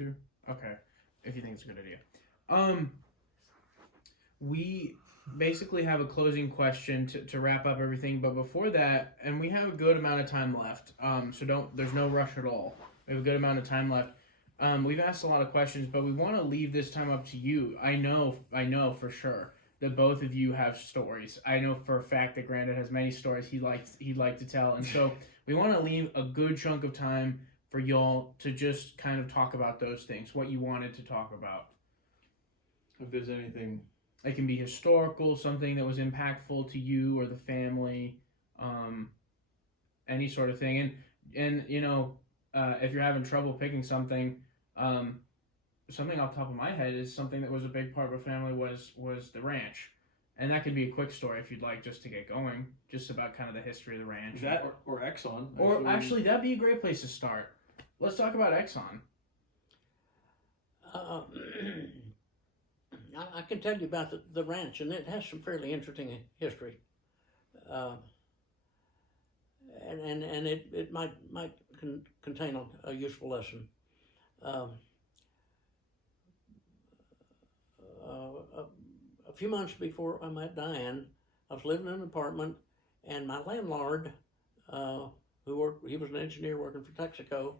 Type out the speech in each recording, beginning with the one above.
Okay, if you think it's a good idea. We basically have a closing question to wrap up everything, but before that, and we have a good amount of time left, so there's no rush at all. We have a good amount of time left. We've asked a lot of questions, but we want to leave this time up to you. I know for sure that both of you have stories. I know for a fact that Granda has many stories he'd like to tell, and so we want to leave a good chunk of time for y'all to just kind of talk about those things, what you wanted to talk about. If there's anything, it can be historical, something that was impactful to you or the family, any sort of thing. And you know, if you're having trouble picking something, something off the top of my head is something that was a big part of a family was the ranch. And that could be a quick story if you'd like, just to get going, just about kind of the history of the ranch. That or Exxon. Or actually, that'd be a great place to start. Let's talk about Exxon. I can tell you about the ranch, and it has some fairly interesting history. And it might contain a useful lesson. A few months before I met Dianne, I was living in an apartment, and my landlord, he was an engineer working for Texaco,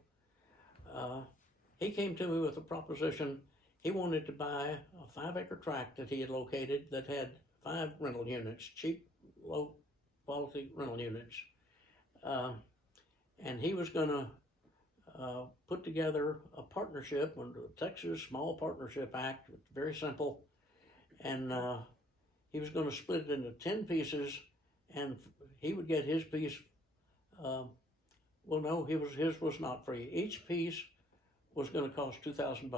he came to me with a proposition. He wanted to buy a 5-acre tract that he had located that had 5 rental units, cheap, low-quality rental units. And he was going to put together a partnership under the Texas Small Partnership Act. It's very simple. And he was going to split it into 10 pieces, and he would get his piece. Well, no, his was not free. Each piece was going to cost $2,000.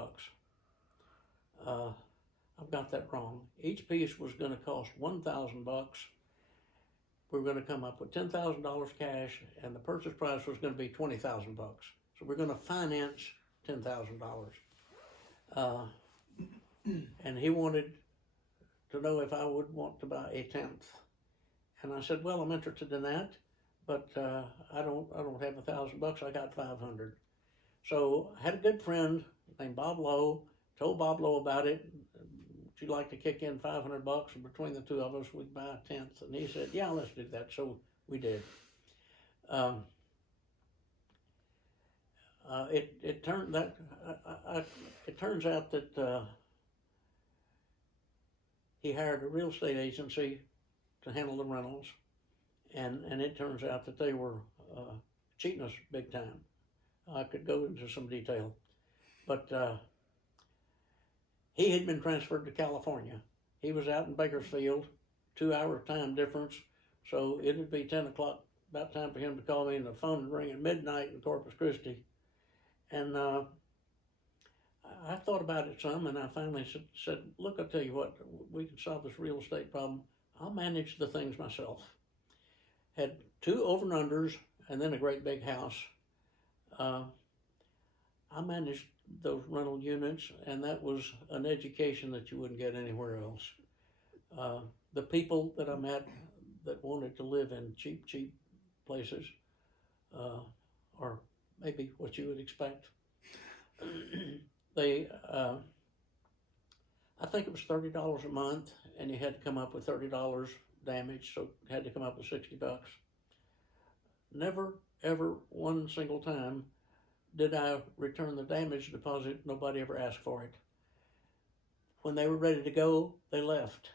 I've got that wrong. Each piece was going to cost $1,000. We were going to come up with $10,000 cash, and the purchase price was going to be $20,000. So we're going to finance $10,000. And he wanted to know if I would want to buy a 10th. And I said, well, I'm interested in that, but I don't have $1,000. I got 500. So I had a good friend named Bob Lowe. Told Bob Lowe about it. Would you like to kick in $500, and between the two of us, we'd buy a 10th? And he said, yeah, let's do that. So we did. It turns out that he hired a real estate agency to handle the rentals, and it turns out that they were cheating us big time. I could go into some detail, but he had been transferred to California. He was out in Bakersfield, 2-hour time difference, so it would be 10 o'clock, about time for him to call me, and the phone would ring at midnight in Corpus Christi. And I thought about it some, and I finally said, look, I'll tell you what, we can solve this real estate problem. I'll manage the things myself. Had 2 over and unders, and then a great big house. I managed those rental units, and that was an education that you wouldn't get anywhere else. The people that I met that wanted to live in cheap places are maybe what you would expect. I think it was $30 a month, and you had to come up with $30 damage, so you had to come up with $60. Never, ever, one single time did I return the damage deposit. Nobody ever asked for it. When they were ready to go, they left.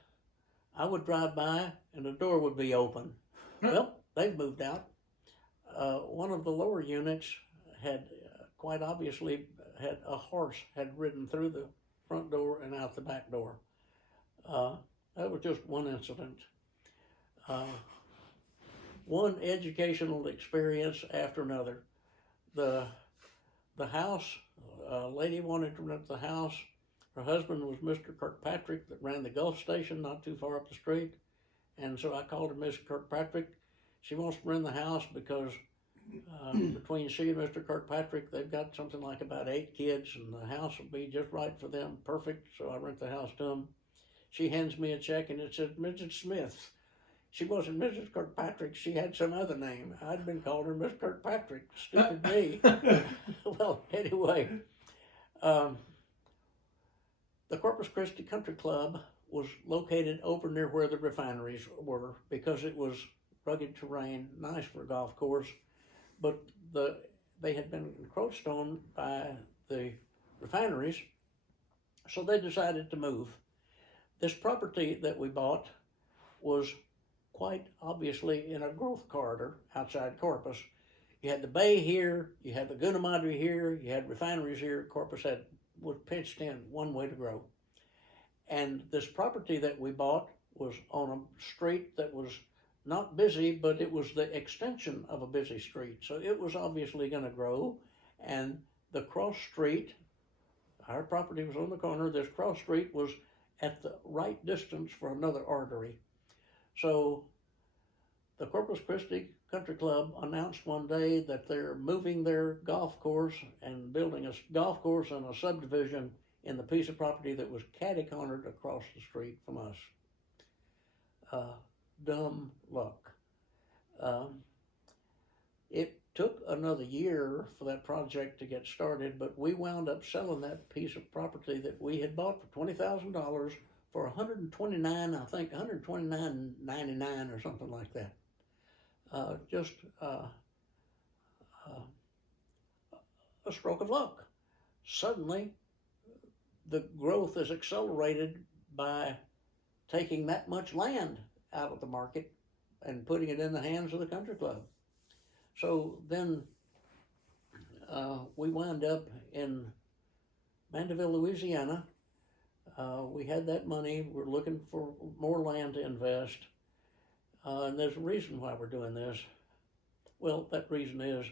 I would drive by, and the door would be open. Well, they've moved out. One of the lower units had quite obviously had a horse had ridden through the front door and out the back door. That was just one incident. One educational experience after another. The house, a lady wanted to rent the house. Her husband was Mr. Kirkpatrick that ran the Gulf station not too far up the street. And so I called her Miss Kirkpatrick. She wants to rent the house because between she and Mr. Kirkpatrick, they've got something like about 8 kids, and the house will be just right for them, perfect. So I rent the house to them. She hands me a check, and it says Mrs. Smith. She wasn't Mrs. Kirkpatrick. She had some other name. I'd been called her Miss Kirkpatrick. Stupid me. Well, anyway, Um, the Corpus Christi Country Club was located over near where the refineries were because it was rugged terrain, nice for a golf course, but they had been encroached on by the refineries, so they decided to move. This property that we bought was quite obviously in a growth corridor outside Corpus. You had the bay here, you had the Guna Madre here, you had refineries here. Corpus was pitched in one way to grow. And this property that we bought was on a street that was not busy, but it was the extension of a busy street. So it was obviously going to grow. And the cross street, our property was on the corner, this cross street was at the right distance for another artery. So the Corpus Christi Country Club announced one day that they're moving their golf course and building a golf course and a subdivision in the piece of property that was catty-cornered across the street from us. Dumb luck. It took another year for that project to get started, but we wound up selling that piece of property that we had bought for $20,000 for $129, I think $129.99 or something like that. Just a stroke of luck. Suddenly, the growth is accelerated by taking that much land out of the market and putting it in the hands of the country club. So then we wound up in Mandeville, Louisiana. We had that money. We're looking for more land to invest. And there's a reason why we're doing this. Well, that reason is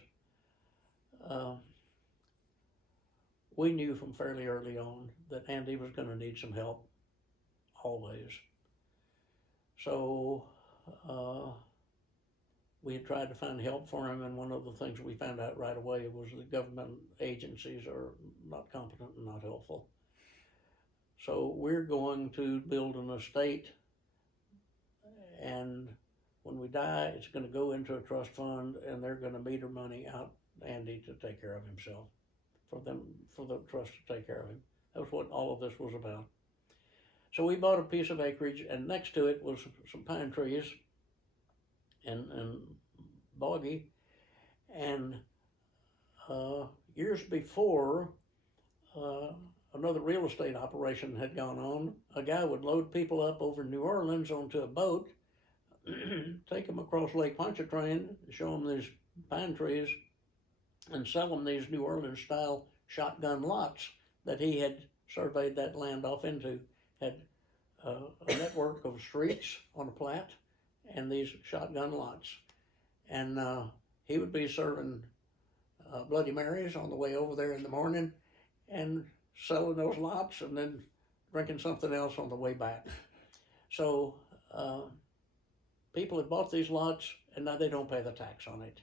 we knew from fairly early on that Andy was going to need some help, always. So we had tried to find help for him, and one of the things we found out right away was the government agencies are not competent and not helpful. So we're going to build an estate, and when we die, it's going to go into a trust fund, and they're going to meter money out Andy to take care of himself, for the trust to take care of him. That was what all of this was about. So we bought a piece of acreage, and next to it was some pine trees and boggy. And years before, another real estate operation had gone on. A guy would load people up over New Orleans onto a boat, take them across Lake Pontchartrain, show them these pine trees, and sell them these New Orleans-style shotgun lots that he had surveyed that land off into. Had a network of streets on a plat and these shotgun lots. And he would be serving Bloody Marys on the way over there in the morning and selling those lots and then drinking something else on the way back. So people had bought these lots and now they don't pay the tax on it.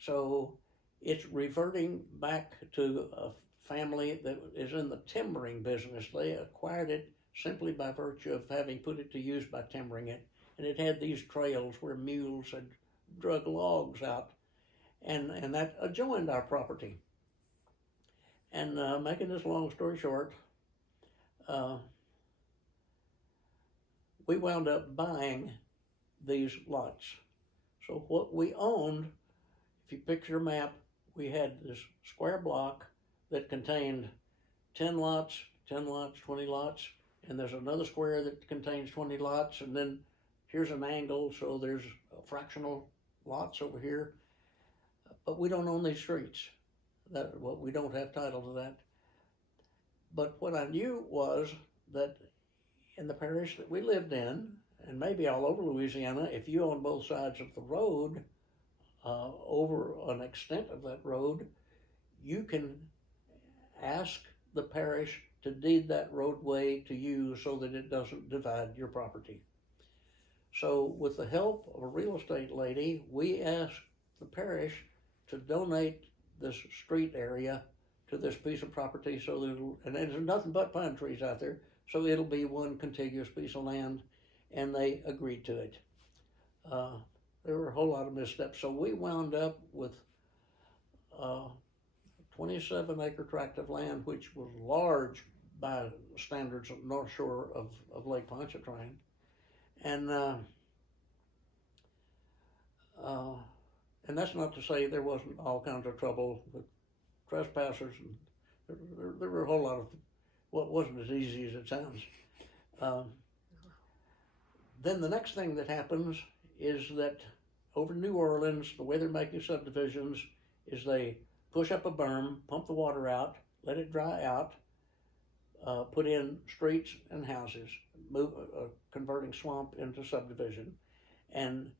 So it's reverting back to a family that is in the timbering business. They acquired it simply by virtue of having put it to use by timbering it. And it had these trails where mules had drug logs out. And that adjoined our property. And making this long story short, we wound up buying these lots. So what we owned, if you picture a map, we had this square block that contained 10 lots, 20 lots, and there's another square that contains 20 lots, and then here's an angle, so there's fractional lots over here. But we don't own these streets. We don't have title to that. But what I knew was that in the parish that we lived in, and maybe all over Louisiana, if you own both sides of the road, over an extent of that road, you can ask the parish to deed that roadway to you so that it doesn't divide your property. So with the help of a real estate lady, we asked the parish to donate this street area to this piece of property so that and there's nothing but pine trees out there, so it'll be one contiguous piece of land, and they agreed to it. There were a whole lot of missteps, so we wound up with 27-acre tract of land, which was large by standards of North Shore of Lake Pontchartrain. And that's not to say there wasn't all kinds of trouble with trespassers, and there were a whole lot of what wasn't as easy as it sounds. Then the next thing that happens is that over New Orleans, the way they're making subdivisions is they push up a berm, pump the water out, let it dry out, put in streets and houses, converting swamp into subdivision. And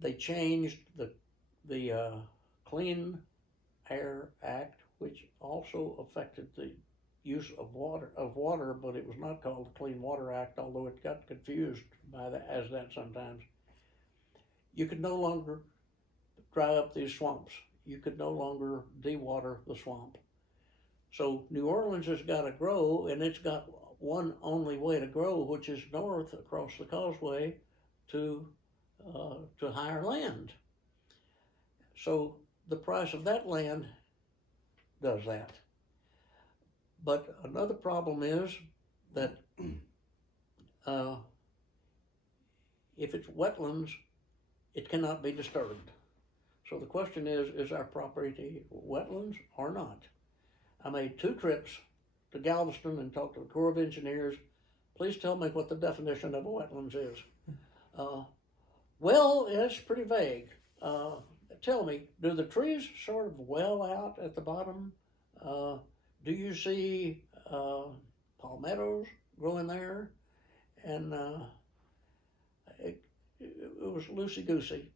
they changed the Clean Air Act, which also affected the use of water, but it was not called the Clean Water Act, although it got confused by as that sometimes. You could no longer dry up these swamps. You could no longer dewater the swamp. So New Orleans has got to grow, and it's got one only way to grow, which is north across the causeway to higher land. So the price of that land does that. But another problem is that if it's wetlands, it cannot be disturbed. So the question is our property wetlands or not? I made 2 trips to Galveston and talked to the Corps of Engineers. Please tell me what the definition of a wetlands is. Well, it's pretty vague. Tell me, do the trees sort of well out at the bottom? Do you see palmettos growing there? And it was loosey-goosey.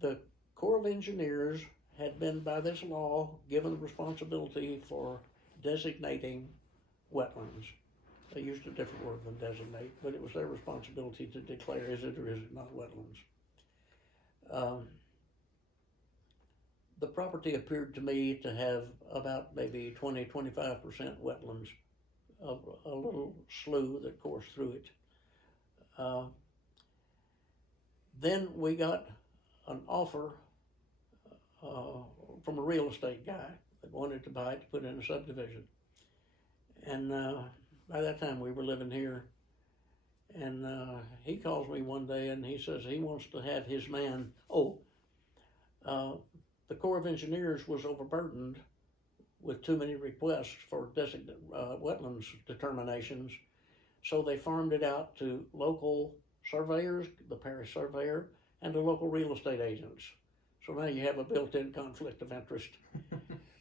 The Corps of Engineers had been, by this law, given the responsibility for designating wetlands. They used a different word than designate, but it was their responsibility to declare is it or is it not wetlands. The property appeared to me to have about maybe 20-25% wetlands, of a little slough that coursed through it. Then we got an offer from a real estate guy that wanted to buy it to put in a subdivision. And by that time we were living here. And he calls me one day and he says he wants to have his man, the Corps of Engineers was overburdened with too many requests for wetlands determinations. So they farmed it out to local surveyors, the parish surveyor, and to local real estate agents. So now you have a built-in conflict of interest.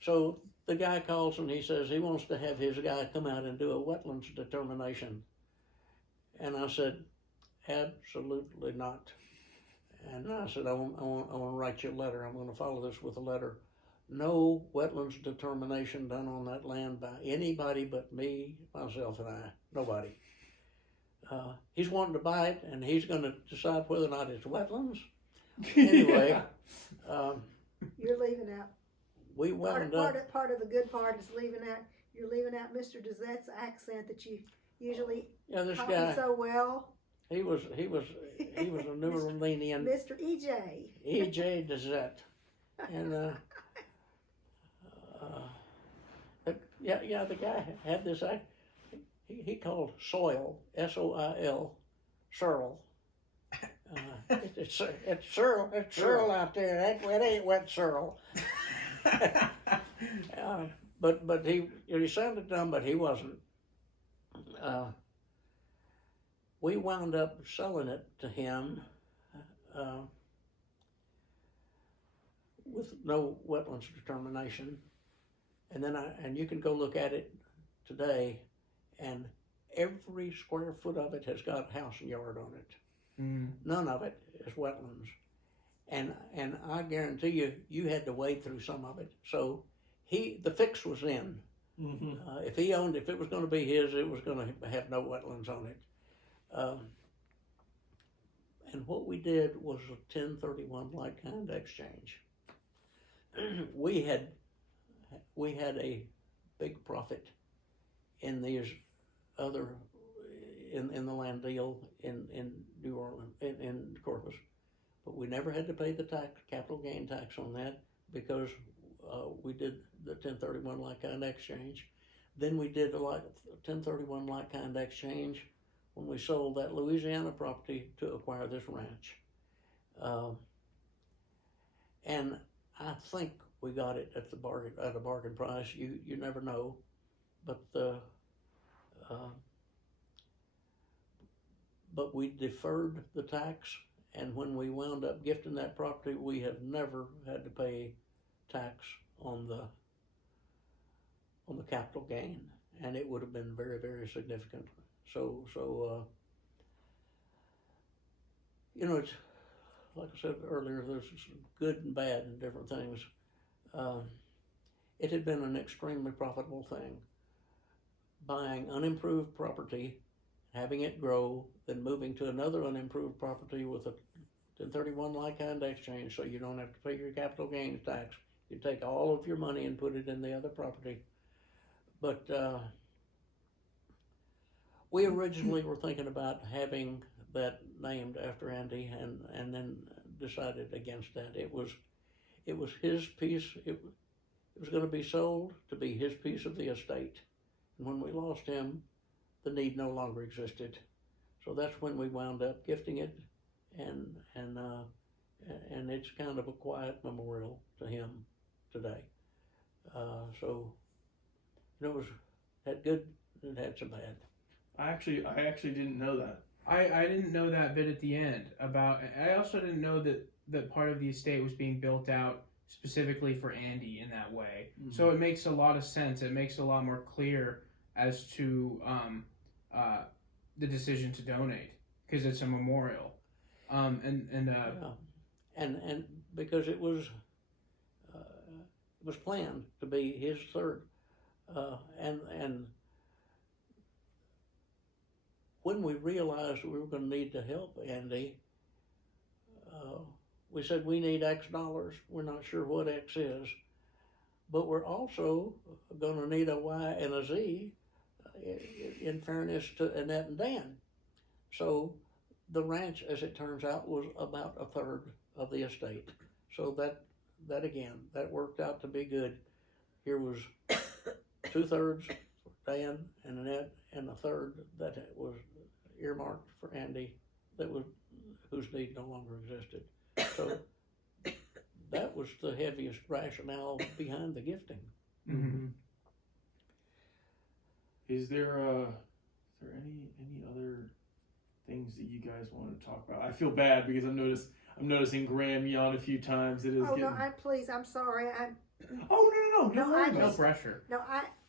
So the guy calls and he says he wants to have his guy come out and do a wetlands determination. And I said, absolutely not. And I said, I want to write you a letter. I'm going to follow this with a letter. No wetlands determination done on that land by anybody but me, myself, and I. Nobody. He's wanting to buy it, and he's going to decide whether or not it's wetlands. Anyway. You're leaving out. We wound up. Part of the good part is you're leaving out Mr. Dezette's accent that you usually This copy guy, so well. he was a New Orleanian. Mr. E.J. E.J. Dezette. And the guy had this act. He called soil, S-O-I-L, Searle. It's Searle out there. It ain't wet Searle. But he sounded dumb, but he wasn't. We wound up selling it to him with no wetlands determination, and you can go look at it today, and every square foot of it has got house and yard on it. Mm. None of it is wetlands, and I guarantee you had to wade through some of it. So the fix was in. Mm-hmm. If it was going to be his, it was going to have no wetlands on it. And what we did was a 1031 like-kind exchange. We had a big profit in these other in the land deal in New Orleans in Corpus, but we never had to pay the capital gain tax on that. because we did the 1031 like-kind exchange. Then we did a 1031 like-kind exchange when we sold that Louisiana property to acquire this ranch. And I think we got it at a bargain price. You never know, but but we deferred the tax, and when we wound up gifting that property, we have never had to pay tax on the capital gain, and it would have been very, very significant. So you know, it's like I said earlier, there's good and bad and different things. It had been an extremely profitable thing, buying unimproved property, having it grow, then moving to another unimproved property with a 1031 like-kind exchange, so you don't have to pay your capital gains tax. You take all of your money and put it in the other property. But we originally were thinking about having that named after Andy, and then decided against that. It was his piece. It was going to be sold to be his piece of the estate. And when we lost him, the need no longer existed. So that's when we wound up gifting it, and it's kind of a quiet memorial to him today. So it had good, it had some bad. I actually didn't know that. I didn't know that bit at the end about. I also didn't know that part of the estate was being built out specifically for Andy in that way. Mm-hmm. So it makes a lot of sense. It makes a lot more clear as to the decision to donate, because it's a memorial, and because it was planned to be his third, and when we realized we were going to need to help Andy, we said we need X dollars. We're not sure what X is, but we're also going to need a Y and a Z, in fairness to Annette and Dan. So the ranch, as it turns out, was about a third of the estate. So that again, that worked out to be good. Here was 2/3 for Dan and Annette, and a third that was earmarked for Andy, whose need no longer existed. So that was the heaviest rationale behind the gifting. Mm-hmm. Is there any other things that you guys want to talk about? I feel bad because I'm noticing Graham yawn a few times. It is. Oh no! Please, I'm sorry. Oh no! No pressure. No,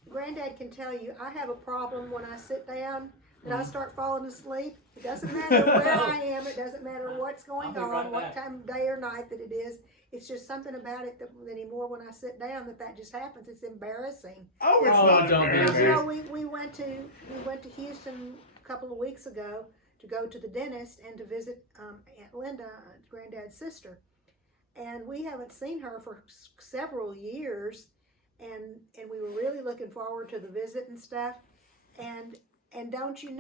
Granddad can tell you, I have a problem when I sit down and I start falling asleep. It doesn't matter where I am. It doesn't matter what's going on, what time of day or night that it is. It's just something about it that anymore when I sit down that just happens. It's embarrassing. Oh, it's not don't be embarrassing. You know, we went to Houston a couple of weeks ago to go to the dentist and to visit Aunt Linda, Granddad's sister, and we haven't seen her for several years, and we were really looking forward to the visit and stuff, and don't you know.